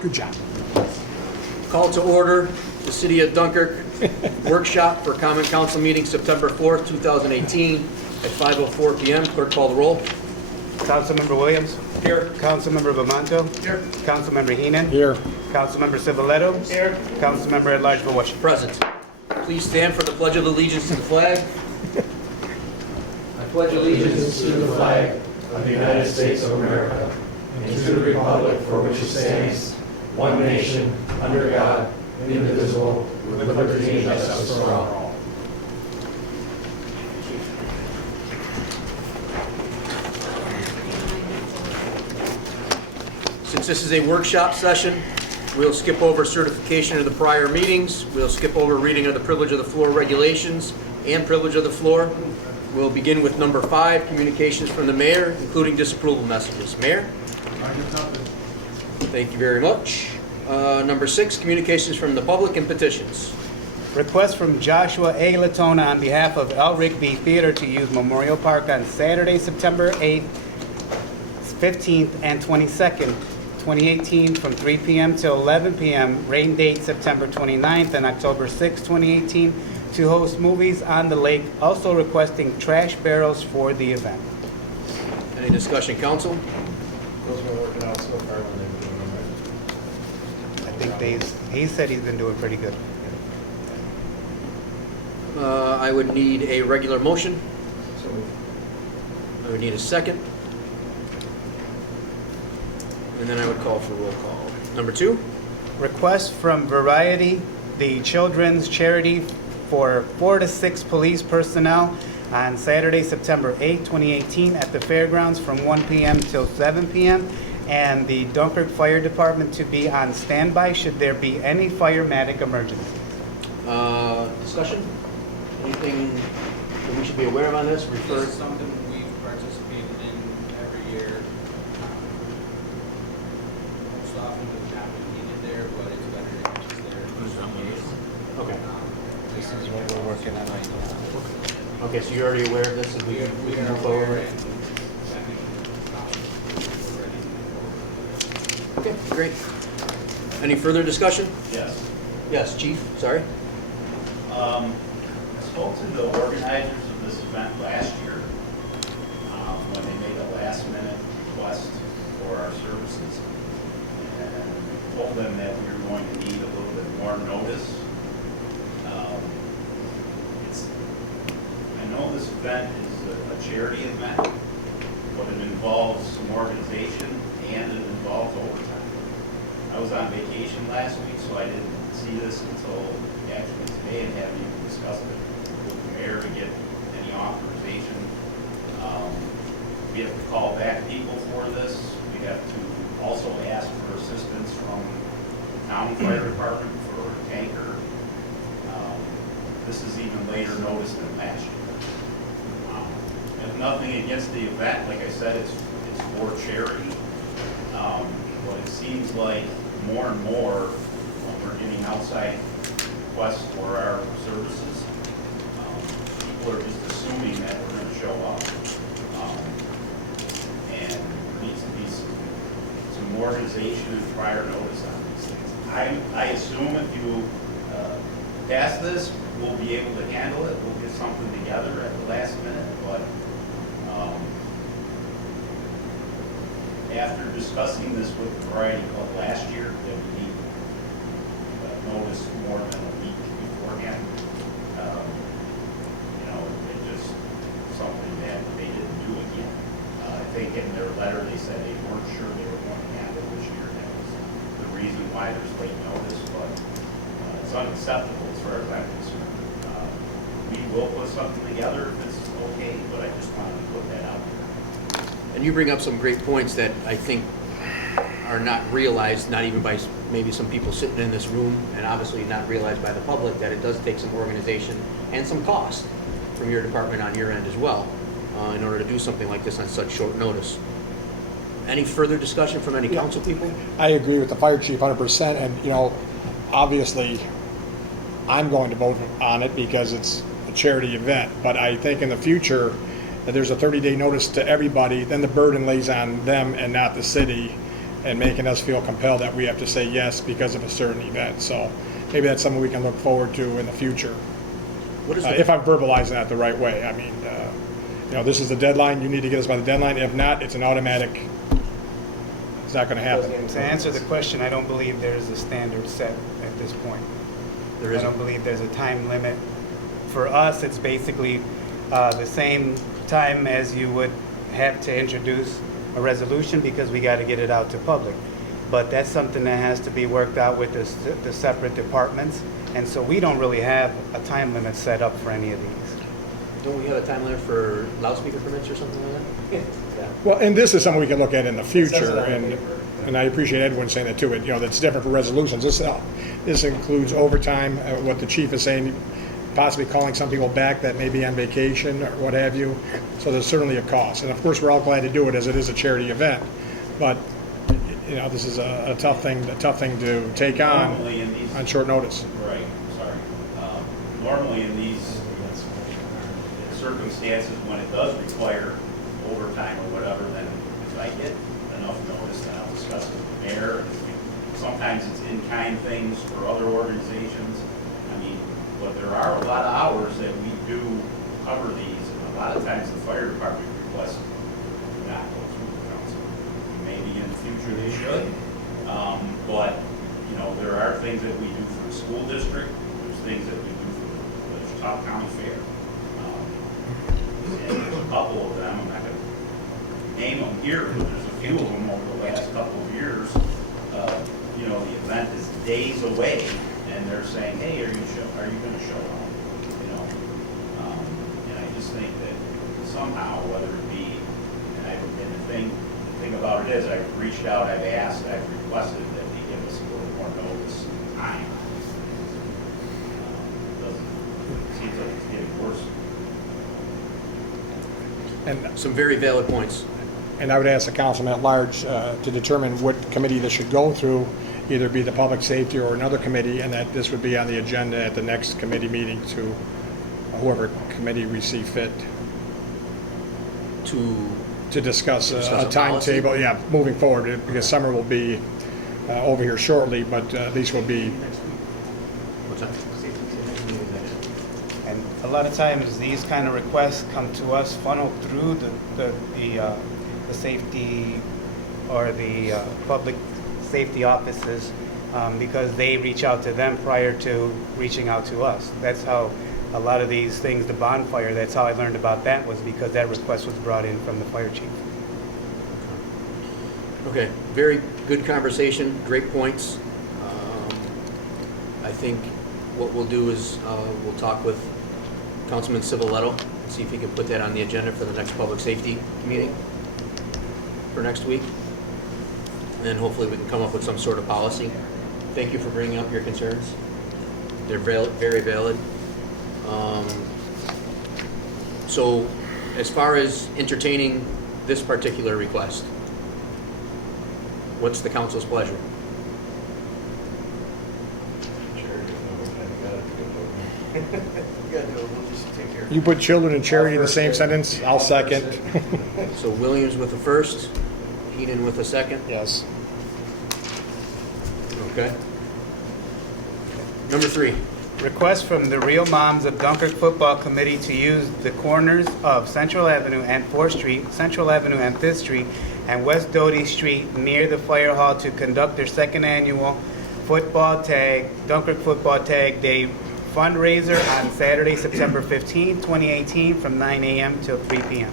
Good job. Call to order the City of Dunkirk Workshop for Common Council meeting September 4th, 2018 at 5:04 p.m. Clerk, call the roll. Councilmember Williams. Here. Councilmember Bamanto. Here. Councilmember Heenan. Here. Councilmember Civiletto. Here. Councilmember at large for Washington. Present. Please stand for the Pledge of Allegiance to the flag. I pledge allegiance To the flag of the United States of America and to the republic for which it stands, one nation, under God, indivisible, with liberty and justice for all. Since this is a workshop session, we'll skip over certification of the prior meetings. We'll skip over reading of the privilege of the floor regulations and privilege of the floor. We'll begin with number 5, communications from the mayor, including disapproval messages. Mayor? Thank you very much. Number 6, communications from the public and petitions. Request from Joshua A. Latona on behalf of El Rigby Theater to use Memorial Park on Saturday, September 8th, 15th, and 22nd, 2018 from 3 p.m. to 11 p.m. Rain date September 29th and October 6th, 2018 to host movies on the lake, also requesting trash barrels for the event. Any discussion, council? Those been working out so far when they've been doing I think he said he's been doing pretty good. I would need a regular motion. it. So I would need a second. And then I would call for roll call. Number 2, Request from Variety, the children's charity, for 4 to 6 police personnel on Saturday, September 8, 2018 at the fairgrounds from 1 p.m. till 7 p.m. and the Dunkirk Fire Department to be on standby should there be any firematic emergency. discussion? Anything that we should be aware of on this? This is something we've participated in every year. Most often we haven't needed there, but it's better to have it there just in case. Okay. This is what we're working on right now. Okay, so you're already aware of this as we We can are move aware forward? and sending copies we're ready to move forward. Okay, great. Any further discussion? Yes. Yes, chief, sorry. I spoke to the organizers of this event last year when they made a last-minute request for our services, and told them that we were going to need a little bit more notice. I know this event is a charity event, but it involves some organization and it involves overtime. I was on vacation last week, so I didn't see this until actually today and haven't even discussed it with the mayor to get any authorization. We have to call back people for this. We have to also ask for assistance from the town fire department for a tanker. This is even later notice than last year. And nothing against the event, like I said, it's for charity. But it seems like more and more when we're getting outside requests for our services, people are just assuming that we're going to show up. And there needs to be some organization and prior notice on these things. I assume if you pass this, we'll be able to handle it. We'll get something together at the last minute, but after discussing this with the Variety Club last year, that we need notice more than a week beforehand. It's just something that they didn't do again. I think in their letter they said they weren't sure they were going to handle this year. That was the reason why there's late notice, but it's unacceptable as far as I'm concerned. We will put something together if it's okay, but I just wanted to put that out there. And you bring up some great points that I think are not realized, not even by maybe some people sitting in this room, and obviously not realized by the public, that it does take some organization and some cost from your department on your end as well, in order to do something like this on such short notice. Any further discussion from any council people? I agree with the fire chief 100%, and obviously, I'm going to vote on it because it's a charity event, but I think in the future that there's a 30-day notice to everybody, then the burden lays on them and not the city and making us feel compelled that we have to say yes because of a certain event. So maybe that's something we can look forward to in the future. What is the, If I'm verbalizing that the right way. I mean, this is the deadline, you need to get us by the deadline. If not, it's an automatic, it's not gonna happen. To answer the question, I don't believe there's a standard set at this point. there I isn't? don't believe there's a time limit. For us, it's basically the same time as you would have to introduce a resolution because we got to get it out to public. But that's something that has to be worked out with the separate departments. And so we don't really have a time limit set up for any of these. Don't we have a time limit for loudspeaker permits or something like that? Well, and this is something we can look at in the It says it future, on the and, paper. and I appreciate Edwin saying that too, that's different for resolutions. This includes overtime, what the chief is saying, possibly calling some people back that may be on vacation or what have you. So there's certainly a cost. And of course, we're all glad to do it as it is a charity event. But, this is a tough thing to take on Normally in these, short notice. right, sorry. Normally in these circumstances, when it does require overtime or whatever, then if I get enough notice, then I'll discuss it with the mayor. Sometimes it's in-kind things for other organizations. I mean, but there are a lot of hours that we do cover these, and a lot of times the fire department requests do not go through the council. Maybe in the future they should, but, there are things that we do for the school district, there's things that we do for the Chautauqua County Fair. And there's a couple of them, I'm not gonna name them here, but there's a few of them over the last couple of years. The event is days away, and they're saying, hey, are you gonna show up? And I just think that somehow, whether it be, and the thing about it is, I've reached out, I've asked, I've requested that they give us a little more notice and time. It seems like it's getting worse. And Some very valid points. And I would ask the councilman at large to determine what committee this should go through, either be the public safety or another committee, and that this would be on the agenda at the next committee meeting to whoever committee we see fit to discuss discuss a a timetable, moving forward, because summer will be over here shortly, but these will be, What's that? And a lot of times, these kind of requests come to us funneled through the safety or the public safety offices because they reach out to them prior to reaching out to us. That's how a lot of these things, the bonfire, that's how I learned about that, was because that request was brought in from the fire chief. Okay, very good conversation, great points. I think what we'll do is we'll talk with Councilman Civiletto, and see if he can put that on the agenda for the next public safety meeting for next week. And hopefully we can come up with some sort of policy. Thank you for bringing up your concerns. They're very valid. So as far as entertaining this particular request, what's the council's pleasure? you put children and charity in the same sentence, I'll second. So Williams with the first, Heenan with the second, Yes. okay? Number 3, Request from the Real Moms of Dunkirk Football Committee to use the corners of Central Avenue and 4th Street, Central Avenue and 5th Street, and West Doty Street near the fire hall to conduct their second annual Dunkirk Football Tag Day fundraiser on Saturday, September 15, 2018, from 9 a.m. till 3 p.m.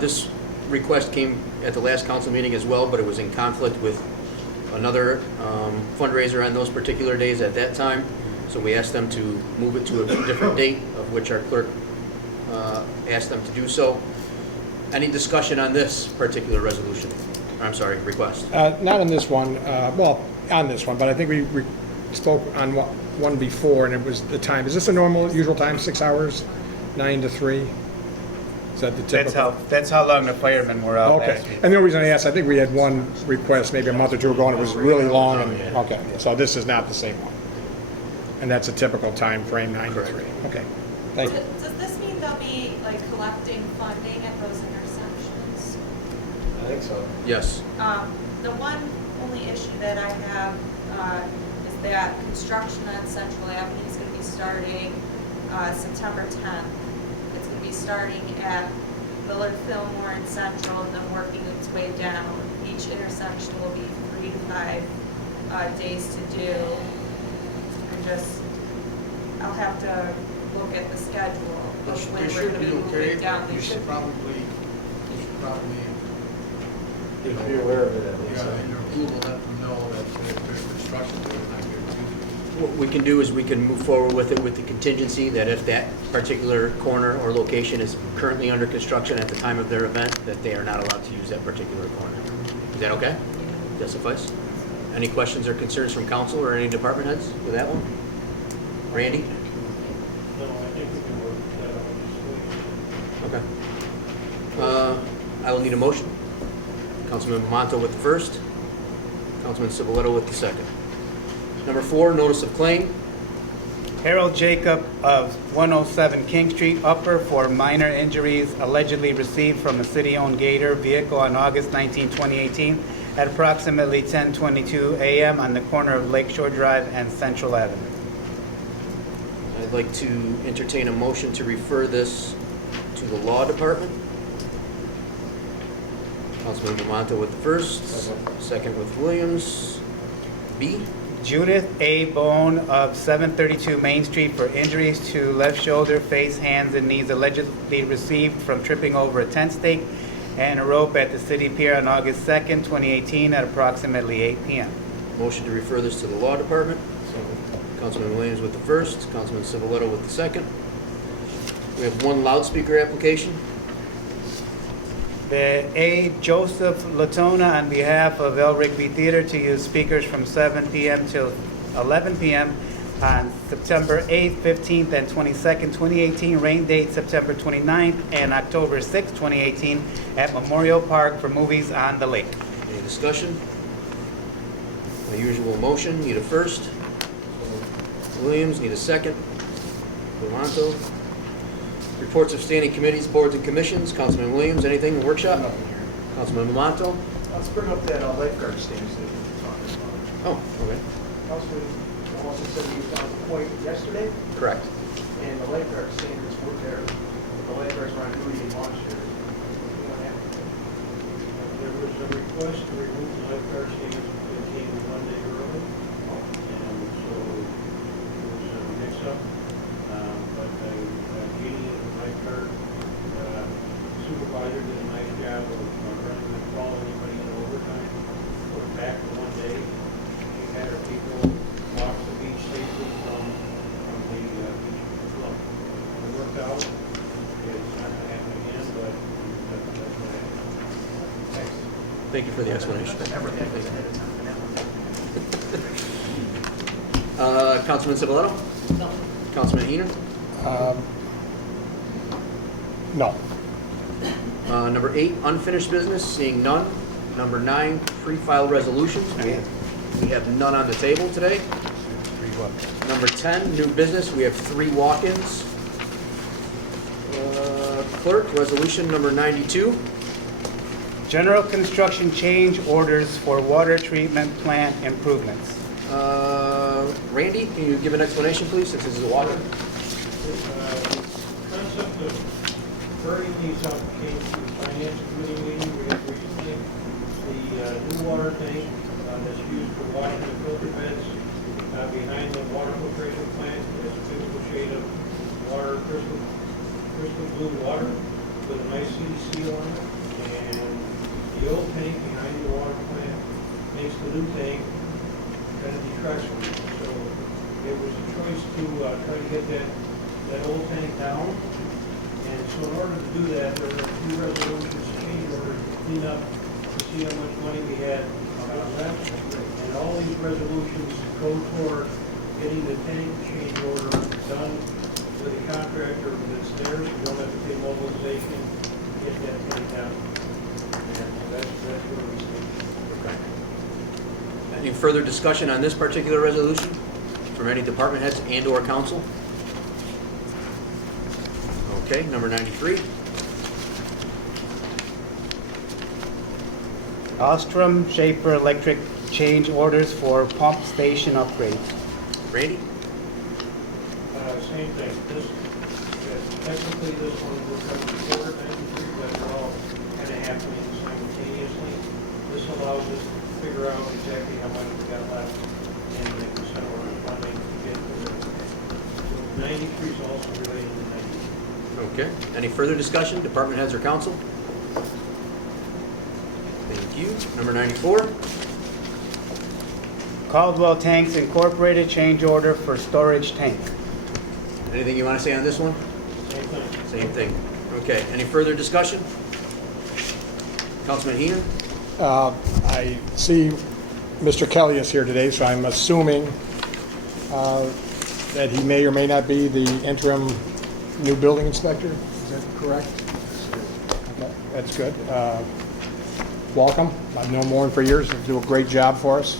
this request came at the last council meeting as well, but it was in conflict with another fundraiser on those particular days at that time. So we asked them to move it to a different date, of which our clerk asked them to do so. Any discussion on this particular resolution? I'm sorry, request? Not on this one, on this one, but I think we spoke on one before, and it was the time. Is this a normal, usual time, 6 hours, 9 to 3? Is that the typical? That's how long the firemen were out Okay, last week. and the only reason I asked, I think we had one request maybe a month or two ago, and it was really long, and, okay, so this is not the same one. And that's a typical time frame, 9 to 3. Okay, thank you. Does this mean they'll be like collecting funding at those intersections? I think so. Yes. The one only issue that I have is that construction on Central Avenue is going to be starting September 10th. It's going to be starting at Willard Fillmore and Central and then working its way down. Each intersection will be 3 to 5 days to do. I'll have to look at the schedule They of should when they we're should going to be be okay. moving down. You They should should probably, You should be aware of it at least. yeah, in your approval, let them know that there's construction going on here. What we can do is we can move forward with it with the contingency that if that particular corner or location is currently under construction at the time of their event, that they are not allowed to use that particular corner. Is that okay? Does that suffice? Any questions or concerns from council or any department heads with that one? Randy? No, I think we can work that out. Okay. I will need a motion. Councilman Monto with the first. Councilman Civiletto with the second. Number 4, notice of claim. Harold Jacob of 107 King Street Upper for minor injuries allegedly received from a city-owned Gator vehicle on August 19, 2018 at approximately 10:22 a.m. on the corner of Lakeshore Drive and Central Avenue. I'd like to entertain a motion to refer this to the law department. Councilman Monto with the first, second with Williams. B. Judith A. Bone of 732 Main Street for injuries to left shoulder, face, hands, and knees allegedly received from tripping over a tent stake and a rope at the city pier on August 2nd, 2018 at approximately 8 p.m. Motion to refer this to the law department. Councilman Williams with the first, Councilman Civiletto with the second. We have one loudspeaker application. The A. Joseph Latona on behalf of El Rigby Theater to use speakers from 7 p.m. till 11 p.m. on September 8th, 15th, and 22nd, 2018. Rain date September 29th and October 6th, 2018 at Memorial Park for movies on the lake. Any discussion? My usual motion, need a first. Williams, need a second. Monto. Reports of standing committees, boards, and commissions. Councilman Williams, anything in the workshop? Councilman Monto? Let's bring up that lifeguard stands that you were talking about. Oh, okay. Councilman also said he was on the point yesterday, Correct. and the lifeguard standards were there. The lifeguards were on duty and launched there. What happened? There was a request to remove the lifeguard standards that came one day early, and so it was a mix-up. But Jeannie and the lifeguard supervisor did a nice job of running the call anybody in overtime, put it back to one day. She had her people walk the beach safely from the beach club. It worked out. It's not gonna happen again, but that's what happened. Thanks. Thank you for the explanation. Councilman Civiletto? No. Councilman Heenan? No. Number 8, unfinished business, seeing none. Number 9, pre-filed resolutions. We have none on the table today. Number 10, new business, we have 3 walk-ins. Clerk, resolution number 92. General construction change orders for water treatment plant improvements. Randy, can you give an explanation, please, since this is a walk-in? Concept of hurrying these up came to the finance committee meeting we had recently. The new water tank that's used for washing the filter beds behind the water filtration plant is a beautiful shade of water, crystal blue water with a nice CDC on it. And the old tank behind the water plant makes the new tank kind of detracts from it. So it was a choice to try to get that old tank down. And so in order to do that, there were a few resolutions, change orders to clean up, to see how much money we had left. And all these resolutions go toward getting the tank change order done with a contractor that's there, so you don't have to pay mobilization, to get that tank down. And that's where we stand. Any further discussion on this particular resolution from any department heads and/or council? Okay, number 93. Ostrom Schaefer Electric change orders for pump station upgrades. Randy? Same thing, this, technically this one will come before 93, but they're all kind of happening simultaneously. This allows us to figure out exactly how much we got left and the percent of our funding to get to it. So 93 is also related to 90. Okay. Any further discussion? Department heads or council? Thank you. Number 94. Caldwell Tanks Incorporated change order for storage tank. Anything you want to say on this one? Same thing. Same thing. Okay. Any further discussion? Councilman Heenan? I see Mr. Kelly is here today, so I'm assuming that he may or may not be the interim new building inspector. Is that correct? Okay, that's good. Welcome. I've known Warren for years. He'll do a great job for us.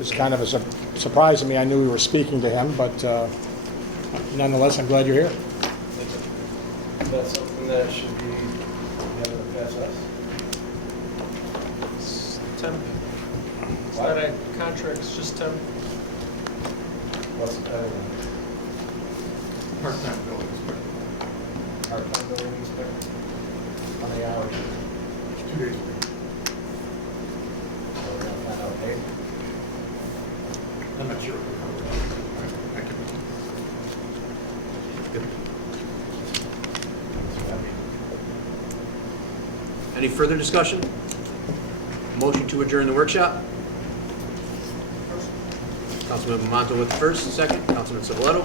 It's kind of a surprise to me. I knew we were speaking to him, but nonetheless, I'm glad you're here. That's something that should be, pass us. Temp. It's not a contract, it's just temp. What's the title? Part-time building inspector. Part-time building inspector? How many hours? 2 days a week. So we're gonna find out paid? I'm not sure. I can. Any further discussion? Motion to adjourn the workshop? Councilman Bamanto with the first, second. Councilman Civiletto.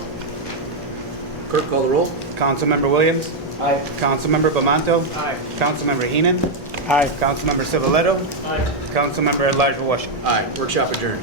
Clerk, call the roll. Councilmember Williams? Aye. Councilmember Bamanto? Aye. Councilmember Heenan? Aye. Councilmember Civiletto? Aye. Councilmember at-large Washington? Aye. Workshop adjourned.